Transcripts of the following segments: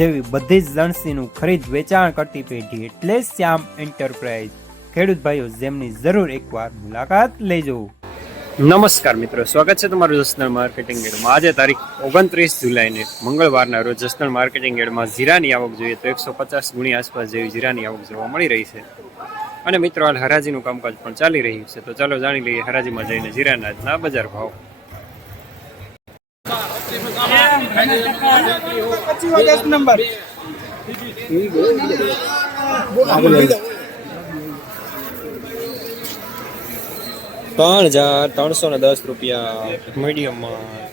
જેવી બધી જ લણસીનું ખરીદ વેચાણ કરતી પેઢી એટલે શ્યામ એન્ટરપ્રાઇઝ. ખેડૂત ભાઈઓ, જેમની જરૂર એકવાર મુલાકાત લેજો. નમસ્કાર મિત્રો, સ્વાગત છે તમારું જસનલ માર્કેટિંગ એડમાં. આજે તારીખ ઓગણત્રીસ જુલાઈને મંગળવારના રોજ જસનલ માર્કેટિંગ એડમાં જીરાની આવક જોઈએ તો એકસો પચાસ ગુણી આસપાસ જેવી જીરાની આવક જોવા મળી રહી છે. અને મિત્રો, હાલ હરાજીનું કામકાજ પણ ચાલી રહ્યું છે. તો ચાલો જાણી લઈએ હરાજીમાં જઈને જીરાના બજાર ભાવ. ત્રણ હજાર ત્રણસો ને દસ રૂપિયા મીડિયમમાં.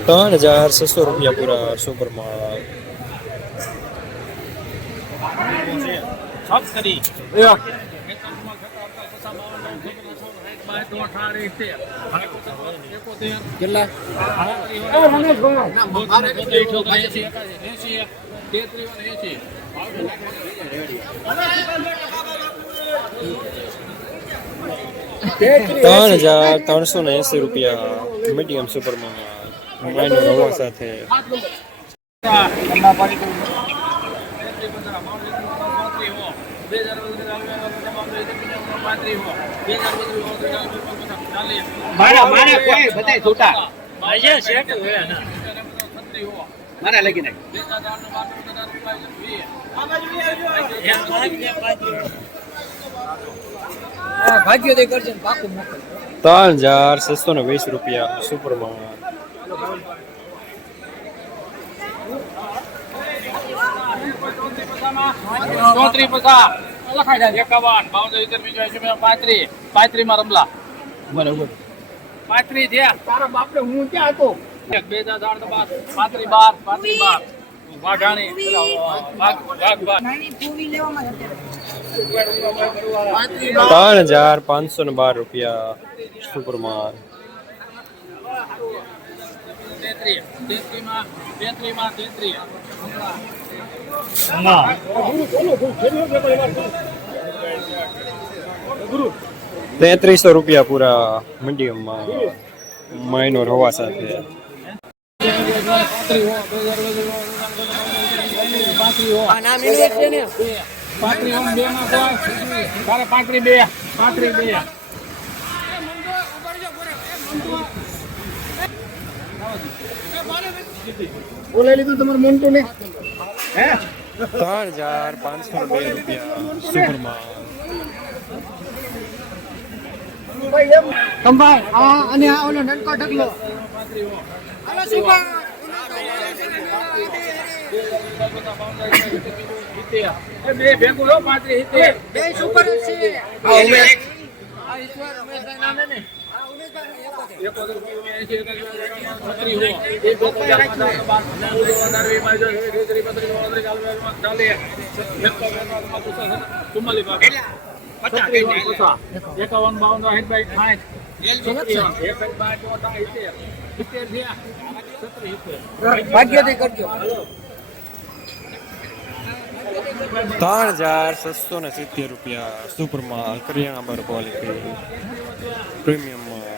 ત્રણ હજાર છસો રૂપિયા પૂરા સુપરમાં ત્રણ હજાર ત્રણસો ને એસી રૂપિયા મીડિયમ સુપરમાં માઇનો રવા સાથે. મારા મારા કોઈ બધાય છૂટા. મારા લગી નાખ. ત્રણ હજાર છસો ને વીસ રૂપિયા સુપરમાં ચોત્રી લખાઈ જાય એકાવન બાવન ઇતર બીજો એસી પાંત્રી પાંત્રી માં રમલા બરોબર પાંત્રી તારો તારા બાપને હું ક્યાં હતો બે હજાર ચાર તો બાર પાંત્રી બાર વાઘાણી ત્રણ હજાર પાંચસો ને બાર રૂપિયા સુપરમાં તેત્રીસો રૂપિયા પૂરા મીડિયમમાં માઇનો હોવા સાથે. પાંત્રી બે માં પાંત્રી બે પાંત્રી બે. બોલાવી લીધું તમારું મોન્ટુ ને? હે? ત્રણ હજાર પાંચસો બે રૂપિયા સુપરમાં કંભાઈ આ અને આ ઓલો નનકો ઢગલો. હાલો સુપર બે ભેગું હો બે સુપર છે. આ ઈશ્વર ઉમેશભાઈ નામે ને. એકાવન બાવન બાઈ સાઠ ત્રણ હજાર છસો ને સિત્તેર રૂપિયા સુપરમાં કરિયાણા બાર ક્વોલિટી પ્રીમિયમમાં.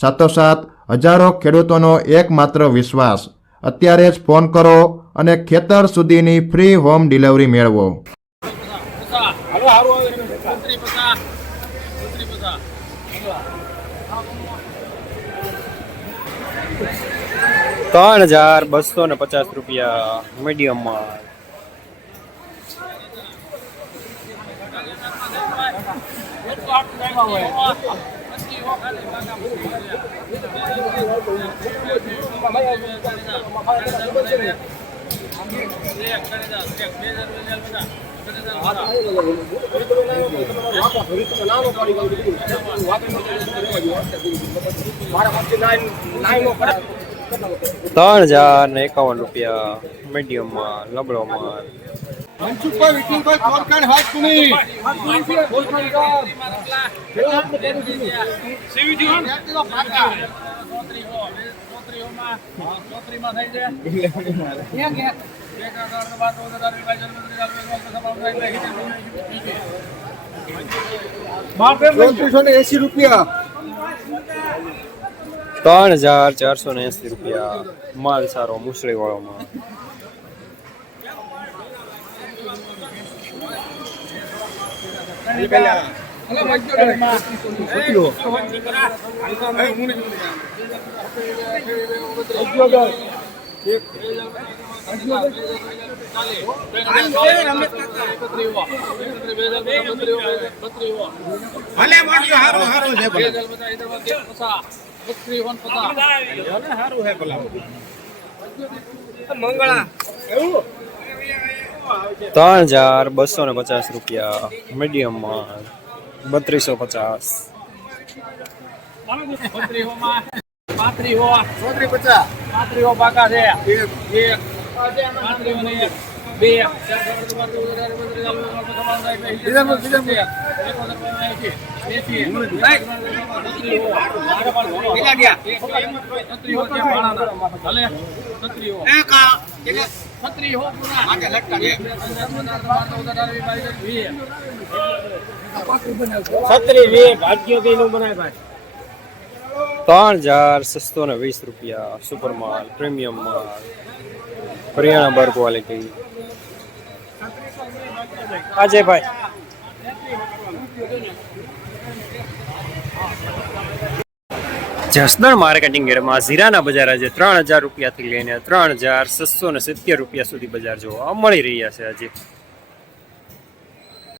સાથોસાથ હજારો ખેડૂતોનો એકમાત્ર વિશ્વાસ. અત્યારે જ ફોન કરો અને ખેતર સુધીની ફ્રી હોમ ડિલિવરી મેળવો. ત્રણ હજાર બસો ને પચાસ રૂપિયા મીડિયમમાં ત્રણ હજાર ને એકાવન રૂપિયા મીડિયમમાં લબડો માલ મનસુખભાઈ વિઠ્ઠલભાઈ કોરખાન હાથ કુણી ચોત્રીસો ને એસી રૂપિયા ત્રણ હજાર ચારસો ને એસી રૂપિયા માલ સારો મુસળી વાળોમાં. ભલે મોટી હારું હારું છે મંગળા. એવું? ત્રણ હજાર બસો ને પચાસ રૂપિયા. મીડિયમમાં બત્રીસો પચાસ. પાંત્રી હો ચોત્રી પચાસ પાંત્રી હો પાકા છે એક એક પાંત્રી હો ને ત્રણ હજાર સસ્તો ને વીસ રૂપિયા સુપર માલ પ્રીમિયમ માલ હરિયાણા બર ક્વોલિટી આજે ભાઈ. જસદણ માર્કેટિંગ એરમાં ઝીરાના બજાર આજે ત્રણ હજાર રૂપિયાથી લઈને ત્રણ હજાર છસો ને સિત્તેર રૂપિયા સુધી બજાર જોવા મળી રહ્યા છે આજે.